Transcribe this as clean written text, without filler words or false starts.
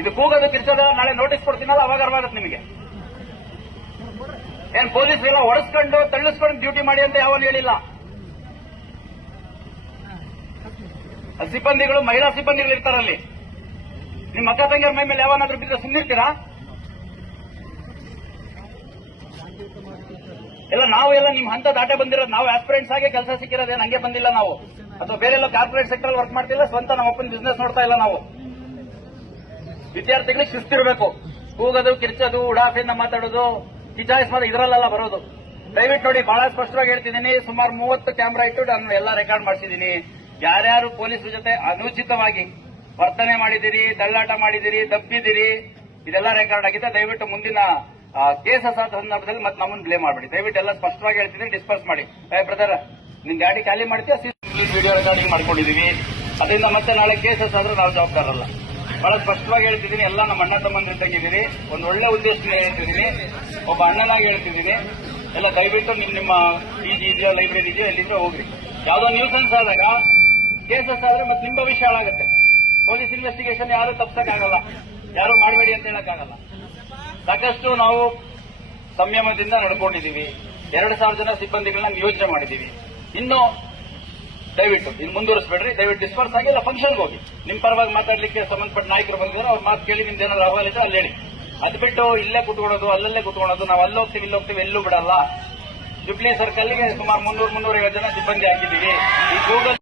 ಇದು ಕೂಗೋದು ಕಿರ್ಚೋದು ನಾಳೆ ನೋಟಿಸ್ ಕೊಡ್ತೀನಲ್ಲ ಅವಾಗ ಅರ್ವಾಗುತ್ತೆ ನಿಮಗೆ. ಏನ್ ಪೊಲೀಸರೆಲ್ಲ ಹೊಡೆಸ್ಕೊಂಡು ತಳ್ಳಿಸ್ಕೊಂಡು ಡ್ಯೂಟಿ ಮಾಡಿ ಅಂತ ಯಾವನು ಹೇಳಿಲ್ಲ. ಸಿಬ್ಬಂದಿಗಳು ಮಹಿಳಾ ಸಿಬ್ಬಂದಿಗಳು ಇರ್ತಾರಲ್ಲಿ. ನಿಮ್ಮ ಅಕ್ಕ ತಂಗಿಯರ ಮೈ ಮೇಲೆ ಯಾವನಾದ್ರೂ ಬಿದ್ದರೆ ಸುಮ್ಮನಿರ್ತೀರಾ? ಎಲ್ಲ ನಾವು ಎಲ್ಲ ನಿಮ್ ಹಂತ ದಾಟೆ ಬಂದಿರೋದು. ನಾವು ಆಸ್ಪಿರೆಂಟ್ಸ್ ಆಗಿ ಕೆಲಸ ಸಿಕ್ಕಿರೋದೇನು ಹಂಗೆ ಬಂದಿಲ್ಲ ನಾವು, ಅಥವಾ ಬೇರೆ ಎಲ್ಲ ಕಾರ್ಪೊರೇಟ್ ಸೆಕ್ಟರ್ ವರ್ಕ್ ಮಾಡ್ತಿಲ್ಲ, ಸ್ವಂತ ನಮ್ಮ ಅಪ್ಪನ ಬಿಸ್ನೆಸ್ ನೋಡ್ತಾ ಇಲ್ಲ ನಾವು. ವಿದ್ಯಾರ್ಥಿಗಳಿಗೆ ಶಿಸ್ತಿರ್ಬೇಕು. ಕೂಗೋದು ಕಿರ್ಚೋದು ಉಡಾಫೆಯಿಂದ ಮಾತಾಡೋದು ಕಿಚಾಯಿಸ್ ಮಾಡಿ ಇದರಲ್ಲೆಲ್ಲ ಬರೋದು. ದಯವಿಟ್ಟು ನೋಡಿ, ಬಹಳ ಸ್ಪಷ್ಟವಾಗಿ ಹೇಳ್ತಿದ್ದೀನಿ. ಸುಮಾರು 30 ಕ್ಯಾಮೆರಾ ಇಟ್ಟು ನಾನು ಎಲ್ಲ ರೆಕಾರ್ಡ್ ಮಾಡಿಸಿದ್ದೀನಿ. ಯಾರ್ಯಾರು ಪೊಲೀಸರ ಜೊತೆ ಅನುಚಿತವಾಗಿ ವರ್ತನೆ ಮಾಡಿದಿರಿ, ತಳ್ಳಾಟ ಮಾಡಿದಿರಿ, ದಬ್ಬಿದಿರಿ, ಇದೆಲ್ಲ ರೆಕಾರ್ಡ್ ಆಗಿದೆ. ದಯವಿಟ್ಟು ಮುಂದಿನ ಕೇಸಸ್ ಆದ ಸಂದರ್ಭದಲ್ಲಿ ಮತ್ತೆ ನಮ್ಮನ್ನು ಬ್ಲೇಮ್ ಮಾಡಬೇಡಿ. ದಯವಿಟ್ಟು ಎಲ್ಲ ಸ್ಪಷ್ಟವಾಗಿ ಹೇಳ್ತಿದ್ದೀನಿ, ಡಿಸ್ಪರ್ಸ್ ಮಾಡಿ. ಬ್ರದರ್, ನಿಮ್ ಗಾಡಿ ಖಾಲಿ ಮಾಡ್ತೀಯ, ವಿಡಿಯೋ ರೆಕಾರ್ಡಿಂಗ್ ಮಾಡ್ಕೊಂಡಿದೀವಿ. ಅದರಿಂದ ಮತ್ತೆ ನಾಳೆ ಕೇಸಸ್ ಆದ್ರೂ ನಾವು ಜವಾಬ್ದಾರಲ್ಲ. ಬಹಳ ಸ್ಪಷ್ಟವಾಗಿ ಹೇಳ್ತಿದ್ದೀನಿ. ಎಲ್ಲ ನಮ್ಮ ಅಣ್ಣ ತಮ್ಮಂದ್ರೆ ತಂಗಿದ್ದೀರಿ. ಒಂದು ಒಳ್ಳೆ ಉದ್ದೇಶದಿಂದ ಹೇಳ್ತಿದ್ದೀನಿ, ಒಬ್ಬ ಅಣ್ಣನಾಗಿ ಹೇಳ್ತಿದ್ದೀನಿ. ಎಲ್ಲ ದಯವಿಟ್ಟು ನಿಮ್ಮ PG ಇದೆಯೋ, ಲೈಬ್ರರಿ ಇದೆಯೋ, ಎಲ್ಲಿದ್ರೂ ಹೋಗ್ರಿ. ಯಾವುದೋ ನ್ಯೂಸೆನ್ಸ್ ಆದಾಗ ಕೇಸಸ್ ಆದ್ರೆ ಮತ್ತೆ ನಿಮ್ಮ ಭವಿಷ್ಯ ಹಾಳಾಗುತ್ತೆ. ಪೊಲೀಸ್ ಇನ್ವೆಸ್ಟಿಗೇಷನ್ ಯಾರು ತಪ್ಸಕ್ಕಾಗಲ್ಲ, ಯಾರು ಮಾಡಬೇಡಿ ಅಂತ ಹೇಳಕ್ಕಾಗಲ್ಲ. ಸಾಕಷ್ಟು ನಾವು ಸಂಯಮದಿಂದ ನಡ್ಕೊಂಡಿದ್ದೀವಿ. 2,000 ಜನ ಸಿಬ್ಬಂದಿಗಳನ್ನ ನಿಯೋಜನೆ ಮಾಡಿದ್ದೀವಿ. ಇನ್ನು ದಯವಿಟ್ಟು ಇನ್ನು ಮುಂದುವರಿಸಬೇಡ್ರಿ. ದಯವಿಟ್ಟು ಡಿಸ್ಪರ್ಸ್ ಆಗಿ ಎಲ್ಲ ಫಂಕ್ಷನ್ಗೆ ಹೋಗಿ. ನಿಮ್ಮ ಪರವಾಗಿ ಮಾತಾಡ್ಲಿಕ್ಕೆ ಸಂಬಂಧಪಟ್ಟ ನಾಯಕರು ಬಂದಿದ್ದಾರೆ, ಅವ್ರ ಮಾತು ಕೇಳಿ ನಿಮ್ದು ಏನಾದ್ರು ಅಹವಾಲ್ ಇದ್ರೆ ಅಲ್ಲಿ ಹೇಳಿ. ಅದು ಬಿಟ್ಟು ಇಲ್ಲೇ ಕುತ್ಕೊಳ್ಳೋದು, ಅಲ್ಲಲ್ಲೇ ಕುತ್ಕೊಳ್ಳೋದು, ನಾವು ಅಲ್ಲಿ ಹೋಗ್ತೀವಿ ಇಲ್ಲಿ ಹೋಗ್ತೀವಿ ಎಲ್ಲೂ ಬಿಡಲ್ಲ. ಜುಬ್ಲಿ ಸರ್ಕಲ್ಗೆ ಸುಮಾರು 300-350 ಜನ ಸಿಬ್ಬಂದಿ ಹಾಕಿದ್ದೀವಿ. ಈ ಗೂಗಲ್